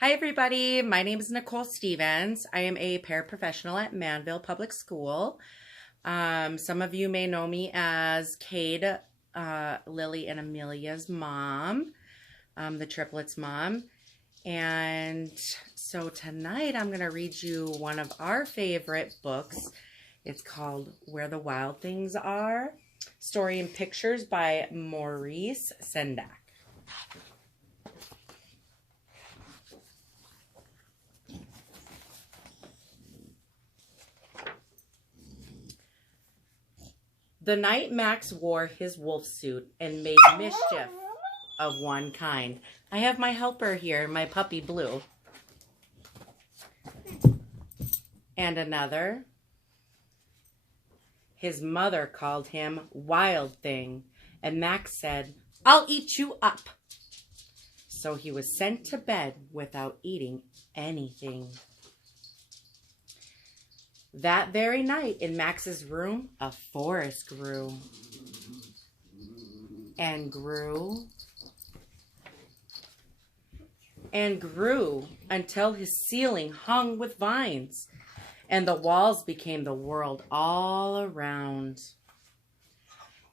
Hi everybody, my name is Nicole Stevens. I am a paraprofessional at Manvel Public School. Some of you may know me as Cade, Lily, and Amelia's mom, the triplets mom. And so tonight I'm going to read you one of our favorite books. It's called Where the Wild Things Are, Story and Pictures by Maurice Sendak. The night Max wore his wolf suit and made mischief of one kind. I have my helper here, my puppy Blue. And another. His mother called him Wild Thing, and Max said, "I'll eat you up." So he was sent to bed without eating anything. That very night in Max's room, a forest grew and grew and grew until his ceiling hung with vines and the walls became the world all around.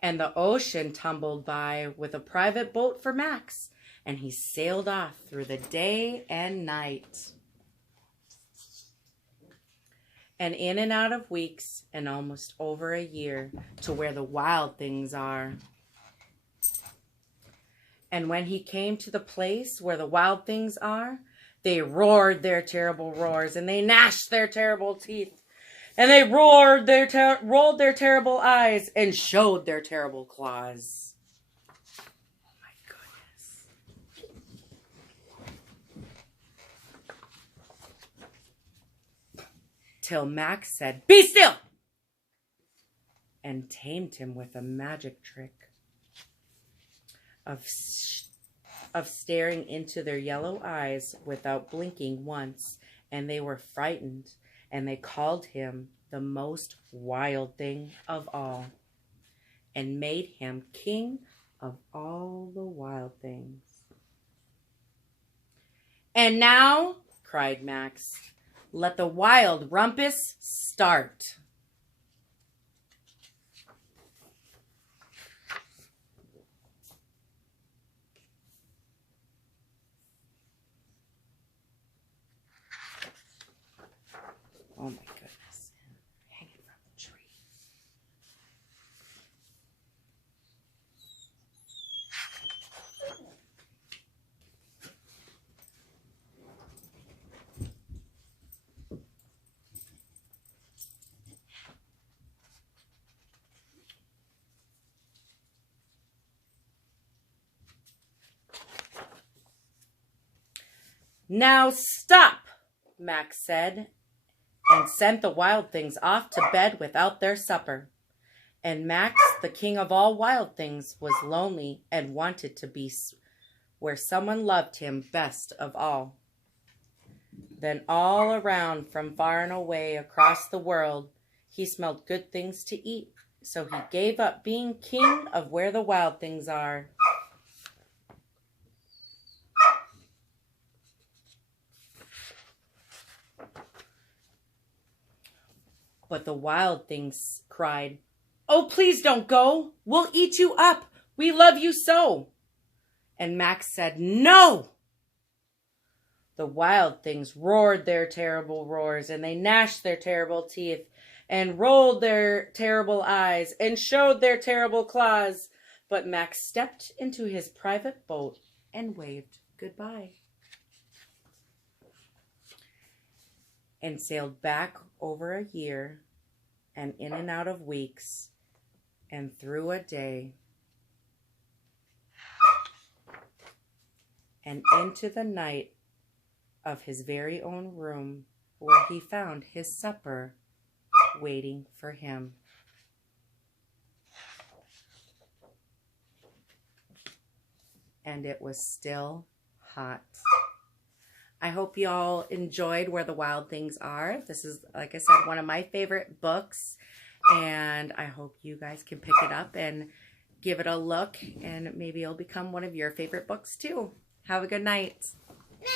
And the ocean tumbled by with a private boat for Max, and he sailed off through the day and night. And in and out of weeks and almost over a year to where the wild things are. And when he came to the place where the wild things are, they roared their terrible roars, and they gnashed their terrible teeth, and they rolled their terrible eyes, and showed their terrible claws. Oh my goodness. Till Max said, "Be still!" and tamed him with a magic trick of staring into their yellow eyes without blinking once, and they were frightened, and they called him the most wild thing of all, and made him king of all the wild things. "And now," cried Max, "let the wild rumpus start." Oh my goodness. Hanging from the tree. "Now stop," Max said, and sent the wild things off to bed without their supper. And Max, the king of all wild things, was lonely and wanted to be where someone loved him best of all. Then all around, from far and away across the world, he smelled good things to eat. So he gave up being king of where the wild things are. But the wild things cried, "Oh, please don't go. We'll eat you up. We love you so." And Max said, "No." The wild things roared their terrible roars, and they gnashed their terrible teeth, and rolled their terrible eyes, and showed their terrible claws. But Max stepped into his private boat and waved goodbye, and sailed back over a year, and in and out of weeks, and through a day, and into the night of his very own room, where he found his supper waiting for him. And it was still hot. I hope you all enjoyed Where the Wild Things Are. This is, like I said, one of my favorite books, and I hope you guys can pick it up and give it a look, and maybe it'll become one of your favorite books too. Have a good night.